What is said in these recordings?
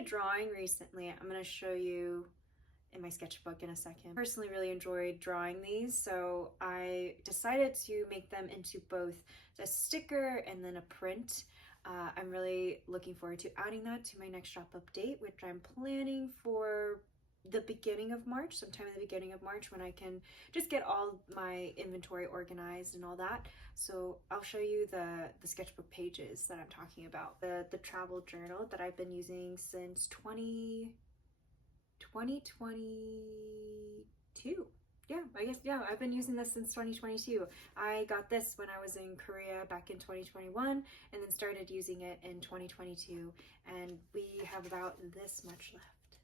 started drawing recently. I'm going to show you in my sketchbook in a second. I personally really enjoyed drawing these, so I decided to make them into both a sticker and then a print. I'm really looking forward to adding that to my next shop update, which I'm planning for the beginning of March, sometime in the beginning of March, when I can just get all my inventory organized and all that. So I'll show you the sketchbook pages that I'm talking about. The travel journal that I've been using since 2022. Yeah, I guess, yeah, I've been using this since 2022. I got this when I was in Korea back in 2021 and then started using it in 2022, and we have about this much left.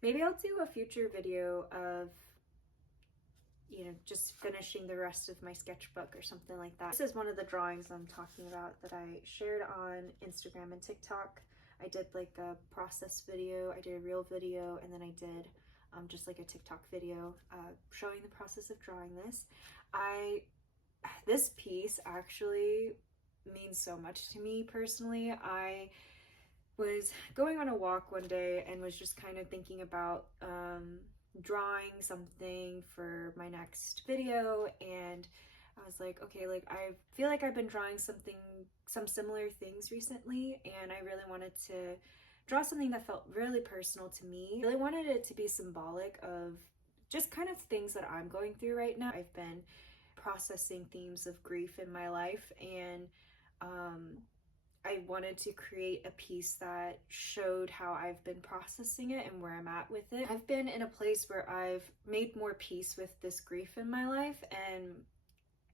Maybe I'll do a future video of, you know, just finishing the rest of my sketchbook or something like that. This is one of the drawings I'm talking about that I shared on Instagram and TikTok. I did like a process video, I did a real video, and then I did just like a TikTok video showing the process of drawing this. This piece actually means so much to me personally. I was going on a walk one day and was just kind of thinking about drawing something for my next video, and I was like, okay, like I feel like I've been drawing some similar things recently, and I really wanted to draw something that felt really personal to me. I really wanted it to be symbolic of just kind of things that I'm going through right now. I've been processing themes of grief in my life, and I wanted to create a piece that showed how I've been processing it and where I'm at with it. I've been in a place where I've made more peace with this grief in my life and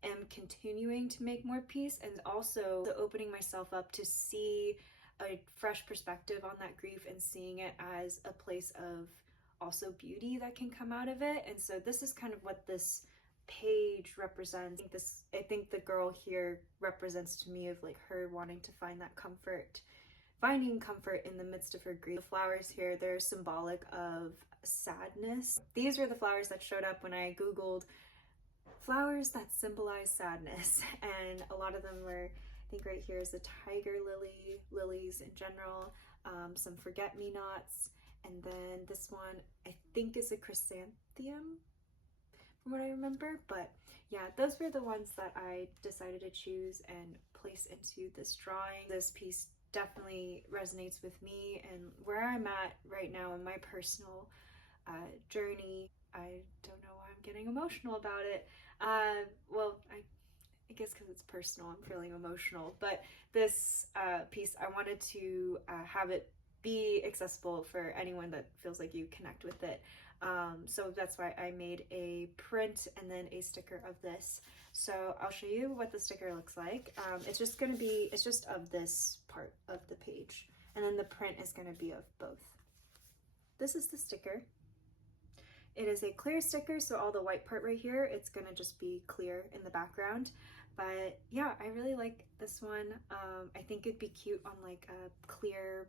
am continuing to make more peace, and also opening myself up to see a fresh perspective on that grief and seeing it as a place of also beauty that can come out of it. And so this is kind of what this page represents. I think the girl here represents to me of like her wanting to find that comfort, finding comfort in the midst of her grief. The flowers here, they're symbolic of sadness. These were the flowers that showed up when I Googled flowers that symbolize sadness, and a lot of them were, I think right here is a tiger lily, lilies in general, some forget-me-nots, and then this one I think is a chrysanthemum from what I remember. But yeah, those were the ones that I decided to choose and place into this drawing. This piece definitely resonates with me and where I'm at right now in my personal journey. I don't know why I'm getting emotional about it. Well, I guess because it's personal, I'm feeling emotional. But this piece, I wanted to have it be accessible for anyone that feels like you connect with it. So that's why I made a print and then a sticker of this. So I'll show you what the sticker looks like. It's just of this part of the page, and then the print is going to be of both. This is the sticker. It is a clear sticker, so all the white part right here, it's going to just be clear in the background. But yeah, I really like this one. I think it'd be cute on like a clear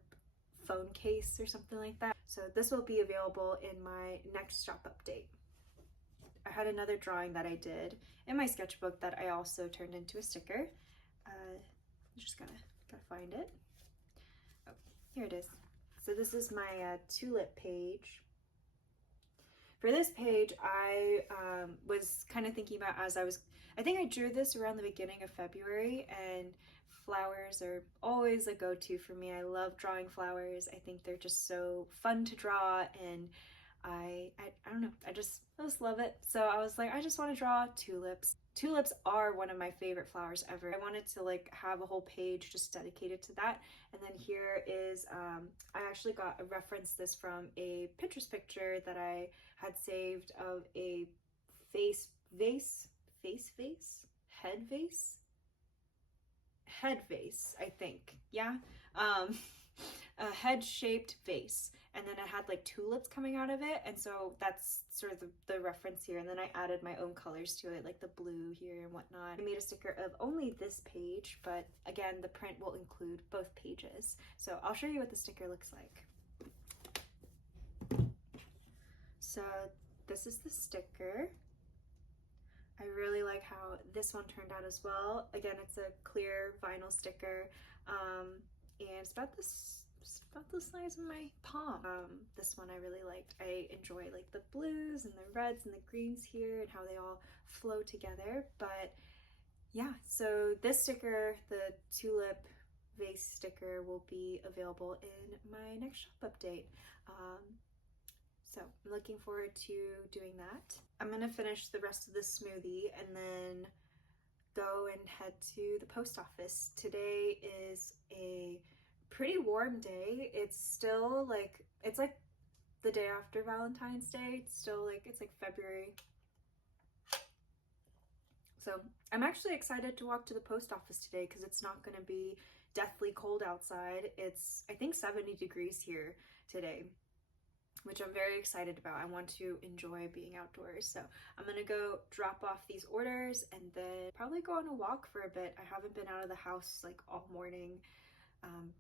phone case or something like that. So this will be available in my next shop update. I had another drawing that I did in my sketchbook that I also turned into a sticker. I'm just gotta find it. Oh, here it is. So this is my Tulip page. For this page, I was kind of thinking about I think I drew this around the beginning of February, and flowers are always a go-to for me. I love drawing flowers. I think they're just so fun to draw, and I don't know, I just love it. So I was like, I just want to draw tulips. Tulips are one of my favorite flowers ever. I wanted to like have a whole page just dedicated to that. And then here is, I actually referenced this from a Pinterest picture that I had saved of a head vase, I think. Yeah. A head-shaped vase, and then it had like tulips coming out of it, and so that's sort of the reference here. And then I added my own colors to it, like the blue here and whatnot. I made a sticker of only this page, but again, the print will include both pages. So I'll show you what the sticker looks like. So this is the sticker. I really like how this one turned out as well. Again, it's a clear vinyl sticker, and it's about this just about the size of my palm. This one I really liked. I enjoy like the blues and the reds and the greens here and how they all flow together. But yeah, so this sticker, the Tulip vase sticker, will be available in my next shop update. So I'm looking forward to doing that. I'm gonna finish the rest of the smoothie and then go and head to the post office. Today is a pretty warm day. It's still like, it's like the day after Valentine's Day. It's still like, it's like February. So I'm actually excited to walk to the post office today because it's not gonna be deathly cold outside. It's, I think, 70 degrees here today, which I'm very excited about. I want to enjoy being outdoors. So I'm gonna go drop off these orders and then probably go on a walk for a bit. I haven't been out of the house like all morning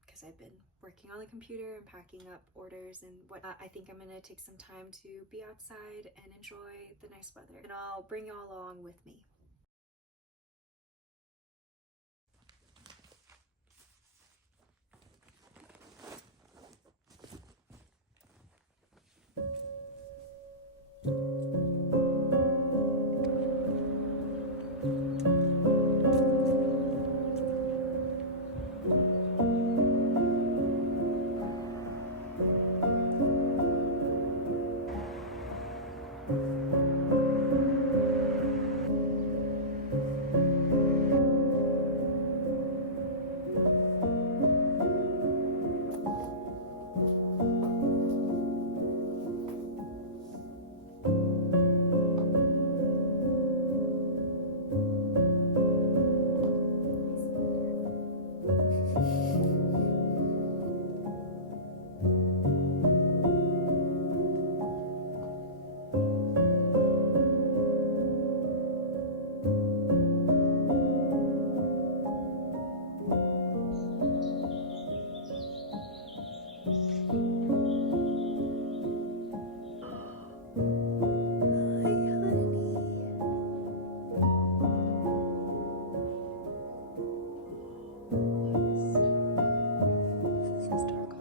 because I've been working on the computer and packing up orders and whatnot. I think I'm gonna take some time to be outside and enjoy the nice weather, and I'll bring you all along with me.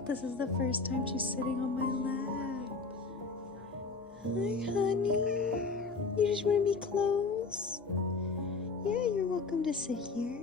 This is the first time she's sitting on my lap. Hi, honey. You just want to be close? Yeah, you're welcome to sit here.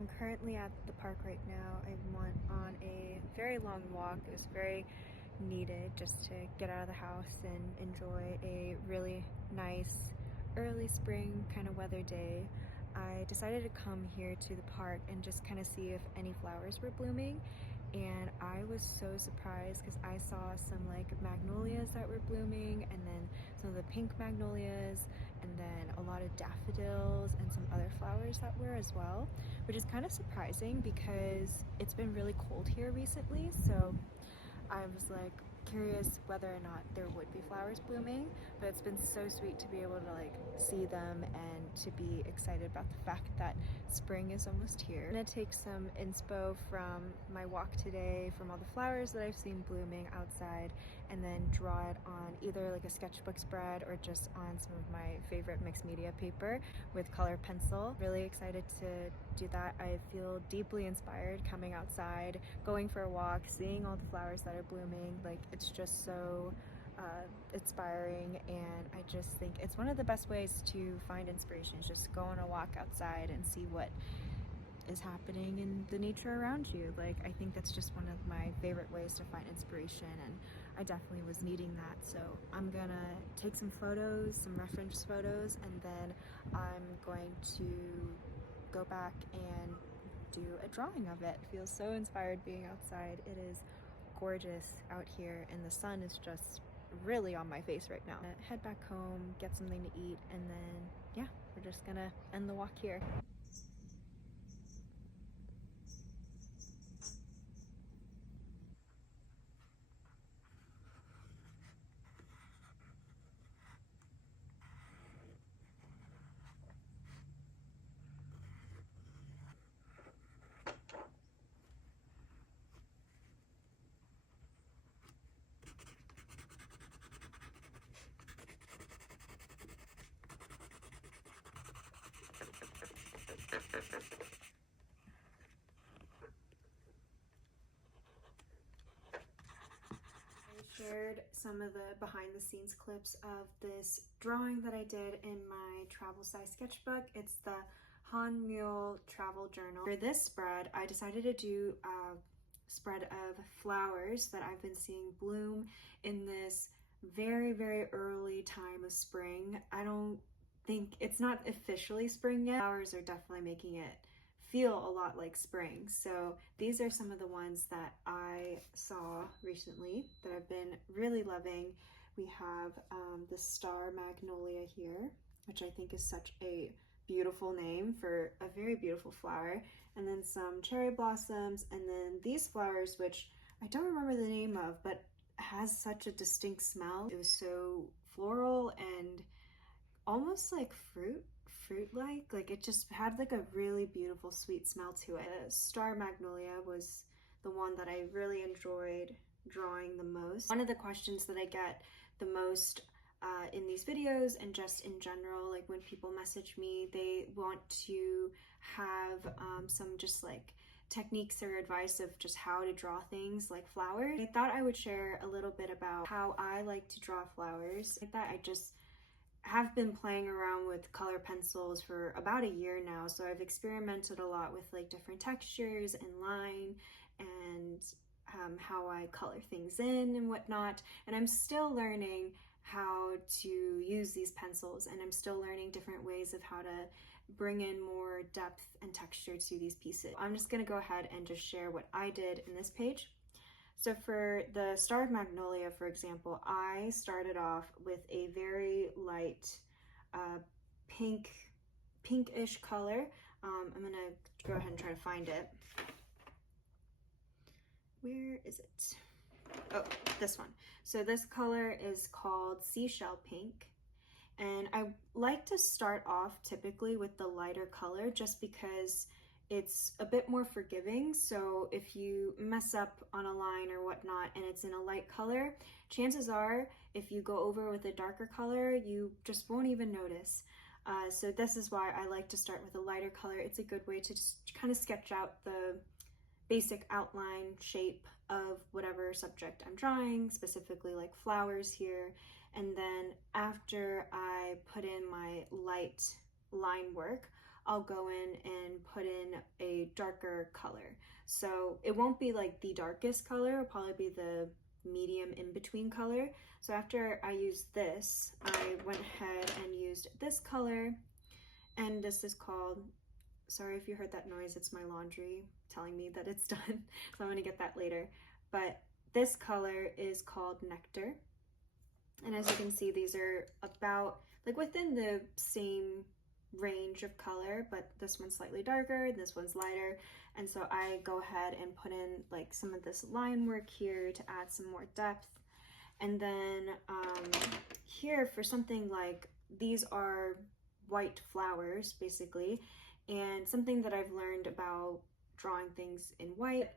I'm currently at the park right now. I went on a very long walk. It was very needed just to get out of the house and enjoy a really nice early spring kind of weather day. I decided to come here to the park and just kind of see if any flowers were blooming, and I was so surprised because I saw some like magnolias that were blooming, and then some of the pink magnolias, and then a lot of daffodils and some other flowers that were as well, which is kind of surprising because it's been really cold here recently. So I was like curious whether or not there would be flowers blooming, but it's been so sweet to be able to like see them and to be excited about the fact that spring is almost here. I'm gonna take some inspo from my walk today, from all the flowers that I've seen blooming outside, and then draw it on either like a sketchbook spread or just on some of my favorite mixed media paper with color pencil. Really excited to do that. I feel deeply inspired coming outside, going for a walk, seeing all the flowers that are blooming. Like, it's just so inspiring, and I just think it's one of the best ways to find inspiration, is just go on a walk outside and see what is happening in the nature around you. Like, I think that's just one of my favorite ways to find inspiration, and I definitely was needing that. So I'm gonna take some photos, some reference photos, and then I'm going to go back and do a drawing of it. Feels so inspired being outside. It is gorgeous out here, and the sun is just really on my face right now. Head back home, get something to eat, and then yeah, we're just gonna end the walk here. Shared some of the behind the scenes clips of this drawing that I did in my travel size sketchbook. It's the Han Mule travel journal. For this spread, I decided to do a spread of flowers that I've been seeing bloom in this very early time of spring. I don't think it's not officially spring yet. Flowers are definitely making it feel a lot like spring. So these are some of the ones that I saw recently that I've been really loving. We have the star magnolia here, which I think is such a beautiful name for a very beautiful flower, and then some cherry blossoms, and then these flowers, which I don't remember the name of, but has such a distinct smell. It was so floral and almost like fruit-like it just had like a really beautiful sweet smell to it. Star magnolia was the one that I really enjoyed drawing the most. One of the questions that I get the most in these videos and just in general, like when people message me, they want to have some just like techniques or advice of just how to draw things like flowers. I thought I would share a little bit about how I like to draw flowers. Like that, I just have been playing around with color pencils for about a year now, so I've experimented a lot with like different textures and line and how I color things in and whatnot, and I'm still learning how to use these pencils, and I'm still learning different ways of how to bring in more depth and texture to these pieces. I'm just gonna go ahead and just share what I did in this page. So for the Star Magnolia, for example, I started off with a very light pinkish color. I'm gonna go ahead and try to find it. Where is it? Oh, this one. So this color is called Seashell Pink. And I like to start off typically with the lighter color just because it's a bit more forgiving. So if you mess up on a line or whatnot and it's in a light color, chances are if you go over with a darker color, you just won't even notice. So this is why I like to start with a lighter color. It's a good way to just kind of sketch out the basic outline shape of whatever subject I'm drawing, specifically like flowers here. And then after I put in my light line work, I'll go in and put in a darker color. So it won't be like the darkest color, it'll probably be the medium in between color. So after I used this, I went ahead and used this color, and this is called, sorry if you heard that noise, it's my laundry telling me that it's done, so I'm gonna get that later. But this color is called Nectar. And as you can see, these are about like within the same range of color, but this one's slightly darker, this one's lighter. And so I go ahead and put in like some of this line work here to add some more depth. And then here for something like, these are white flowers basically, and something that I've learned about drawing things in white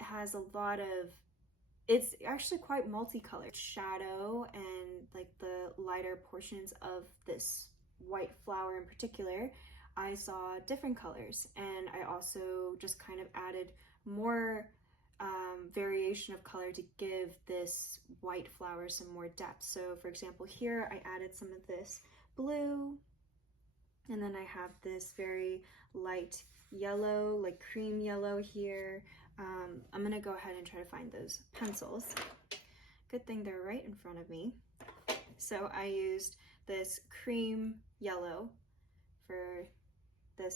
has a lot of, it's actually quite multicolored. Shadow and like the lighter portions of this white flower in particular, I saw different colors, and I also just kind of added more variation of color to give this white flower some more depth. So for example, here I added some of this blue, and then I have this very light yellow, like cream yellow here. I'm gonna go ahead and try to find those pencils. Good thing they're right in front of me. So I used this cream yellow for the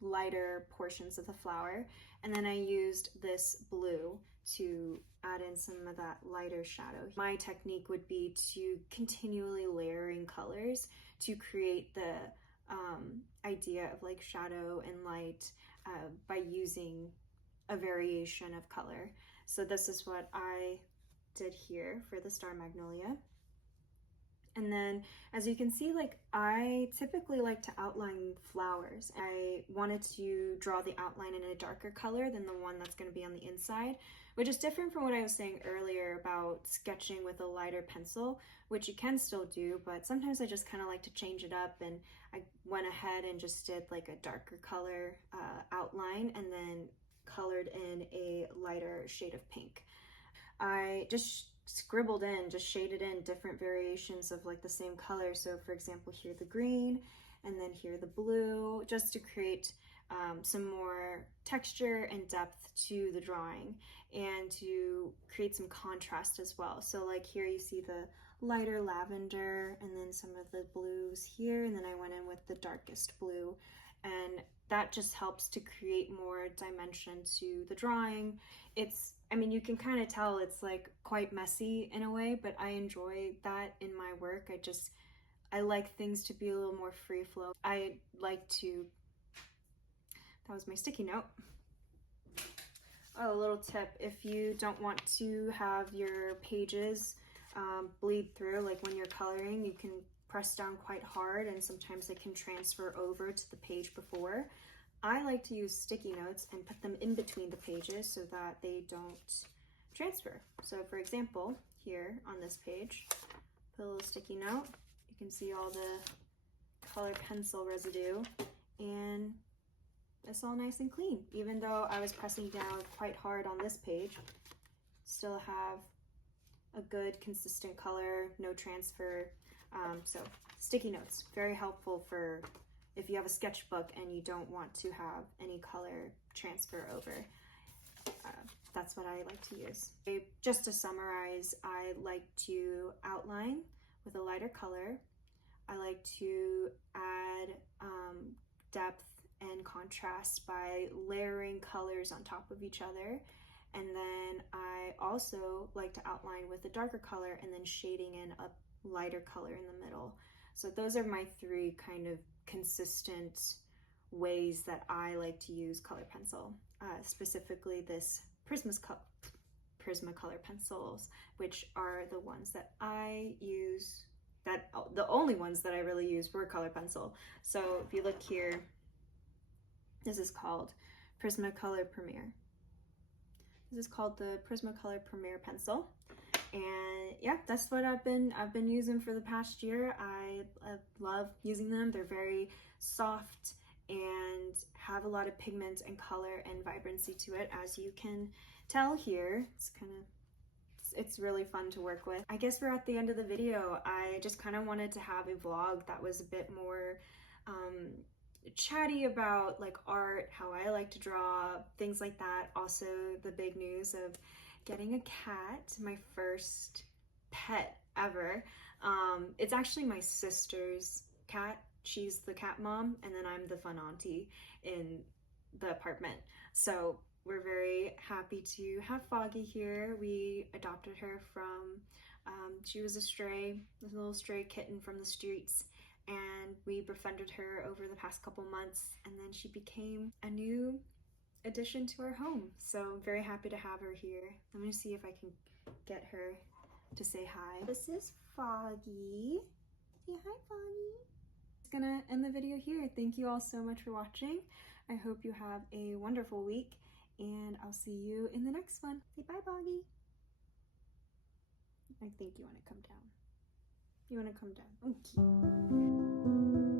lighter portions of the flower, and then I used this blue to add in some of that lighter shadow. My technique would be to continually layering colors to create the idea of like shadow and light by using a variation of color. So this is what I did here for the Star Magnolia. And then, as you can see, like I typically like to outline flowers. I wanted to draw the outline in a darker color than the one that's going to be on the inside, which is different from what I was saying earlier about sketching with a lighter pencil, which you can still do, but sometimes I just kind of like to change it up, and I went ahead and just did like a darker color outline and then colored in a lighter shade of pink. I just scribbled in, just shaded in different variations of like the same color. So for example, here the green, and then here the blue, just to create some more texture and depth to the drawing and to create some contrast as well. So like here you see the lighter lavender and then some of the blues here, and then I went in with the darkest blue, and that just helps to create more dimension to the drawing. I mean, you can kind of tell it's like quite messy in a way, but I enjoy that in my work. I like things to be a little more free flow. That was my sticky note. Oh, a little tip, if you don't want to have your pages bleed through, like when you're coloring, you can press down quite hard and sometimes it can transfer over to the page before. I like to use sticky notes and put them in between the pages so that they don't transfer. So for example, here on this page, put a little sticky note. You can see all the color pencil residue, and it's all nice and clean. Even though I was pressing down quite hard on this page, still have a good consistent color, no transfer. So sticky notes, very helpful for if you have a sketchbook and you don't want to have any color transfer over. That's what I like to use. Just to summarize, I like to outline with a lighter color. I like to add depth and contrast by layering colors on top of each other. And then I also like to outline with a darker color and then shading in a lighter color in the middle. So those are my three kind of consistent ways that I like to use color pencil, specifically this Prismacolor pencils, which are the ones that I use, the only ones that I really use for color pencil. So if you look here, this is called Prismacolor Premier. This is called the Prismacolor Premier pencil. And yeah, that's what I've been using for the past year. I love using them. They're very soft and have a lot of pigment and color and vibrancy to it, as you can tell here. It's really fun to work with. I guess we're at the end of the video. I just kind of wanted to have a vlog that was a bit more chatty about like art, how I like to draw, things like that. Also the big news of getting a cat, my first pet ever. It's actually my sister's cat. She's the cat mom, and then I'm the fun auntie in the apartment. So we're very happy to have Foggy here. We adopted her from, she was a little stray kitten from the streets, and we befriended her over the past couple months, and then she became a new addition to our home. So I'm very happy to have her here. I'm gonna see if I can get her to say hi. This is Foggy. Say hi, Foggy. It's gonna end the video here. Thank you all so much for watching. I hope you have a wonderful week, and I'll see you in the next one. Say bye, Foggy. I think you want to come down. You want to come down. Okay.